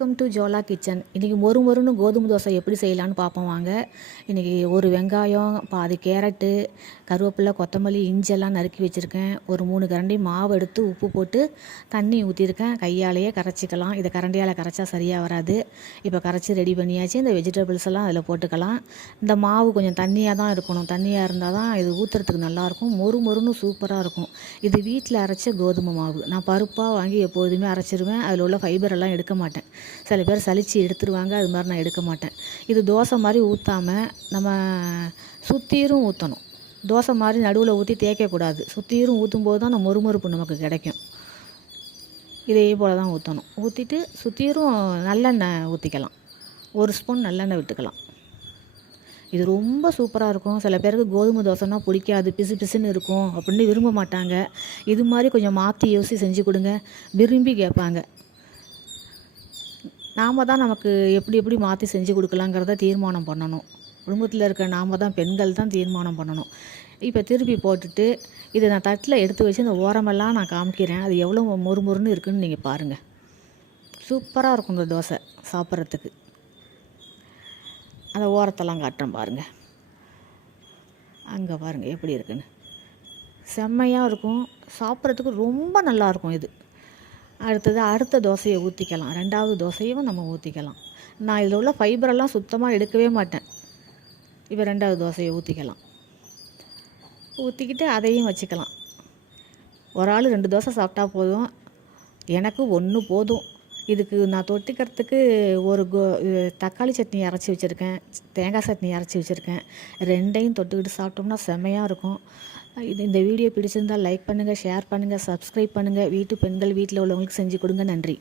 Welcome to ஜோலா kitchen. இன்றைக்கி மொறுன்னு கோதுமை தோசை எப்படி செய்யலான்னு பார்ப்போம் வாங்க. இன்றைக்கி ஒரு வெங்காயம், பாதி கேரட்டு, கருவேப்பிலை, கொத்தமல்லி, இஞ்செல்லாம் நறுக்கி வச்சுருக்கேன். ஒரு 3 கரண்டி மாவு எடுத்து உப்பு போட்டு தண்ணி ஊற்றிருக்கேன். கையாலேயே கரைச்சிக்கலாம். இதை கரண்டியால் கரைச்சா சரியாக வராது. இப்போ கரைச்சி ரெடி பண்ணியாச்சு. இந்த வெஜிடபிள்ஸ் எல்லாம் அதில் போட்டுக்கலாம். இந்த மாவு கொஞ்சம் தண்ணியாக தான் இருக்கணும். தண்ணியாக இருந்தால் தான் இது ஊற்றுறதுக்கு நல்லாயிருக்கும். மொறுன்னு சூப்பராக இருக்கும். இது வீட்டில் அரைச்ச கோதுமை மாவு. நான் பருப்பாக வாங்கி எப்போதுமே அரைச்சிருவேன். அதில் உள்ள ஃபைபர் எல்லாம் எடுக்க மாட்டேன். சில பேர் சலிச்சு எடுத்துருவாங்க. அது மாதிரி நான் எடுக்க மாட்டேன். இது தோசை மாதிரி ஊற்றாமல் நம்ம சுத்தீரும் ஊற்றணும். தோசை மாதிரி நடுவில் ஊற்றி தேய்க்கக்கூடாது. சுத்தீரும் ஊற்றும்போது தான் அந்த மொறுமொறுப்பு நமக்கு கிடைக்கும். இதே போல் தான் ஊற்றணும். ஊற்றிட்டு சுத்தீரும் நல்லெண்ணெய் ஊற்றிக்கலாம். 1 ஸ்பூன் நல்லெண்ணெய் விட்டுக்கலாம். இது ரொம்ப சூப்பராக இருக்கும். சில பேருக்கு கோதுமை தோசைன்னா பிடிக்காது, பிசு பிசுன்னு இருக்கும் அப்படின்னு விரும்ப மாட்டாங்க. இது மாதிரி கொஞ்சம் மாற்றி யோசித்து செஞ்சு கொடுங்க, விரும்பி கேட்பாங்க. நாம் தான் நமக்கு எப்படி மாற்றி செஞ்சு கொடுக்கலாங்கிறத தீர்மானம் பண்ணணும். குடும்பத்தில் இருக்க நாம் தான், பெண்கள் தான் தீர்மானம் பண்ணணும். இப்போ திருப்பி போட்டுட்டு இதை நான் தட்டில் எடுத்து வச்சு இந்த ஓரமெல்லாம் நான் காமிக்கிறேன். அது எவ்வளோ மொறுன்னு இருக்குதுன்னு நீங்கள் பாருங்கள். சூப்பராக இருக்கும் இந்த தோசை சாப்பிட்றதுக்கு. அந்த ஓரத்தெல்லாம் காட்டுறேன் பாருங்கள். அங்கே பாருங்கள் எப்படி இருக்குன்னு. செம்மையாக இருக்கும். சாப்பிட்றதுக்கு ரொம்ப நல்லாயிருக்கும் இது. அடுத்த தோசையை ஊற்றிக்கலாம். 2வது தோசையும் நம்ம ஊற்றிக்கலாம். நான் இதில் உள்ள ஃபைபரெல்லாம் சுத்தமாக எடுக்கவே மாட்டேன். இப்போ 2வது தோசையை ஊற்றிக்கலாம். ஊற்றிக்கிட்டு அதையும் வச்சுக்கலாம். ஒரு ஆள் 2 தோசை சாப்பிட்டா போதும். எனக்கு 1 போதும். இதுக்கு நான் தொட்டுக்கிறதுக்கு ஒரு தக்காளி சட்னி அரைச்சி வச்சுருக்கேன், தேங்காய் சட்னி அரைச்சி வச்சுருக்கேன். 2யும் தொட்டுக்கிட்டு சாப்பிட்டோம்னா செம்மையாக இருக்கும். இந்த வீடியோ பிடிச்சிருந்தால் லைக் பண்ணுங்கள், ஷேர் பண்ணுங்கள், சப்ஸ்கிரைப் பண்ணுங்கள். வீட்டு பெண்கள் வீட்டில் உள்ளவங்களுக்கு செஞ்சு கொடுங்க. நன்றி.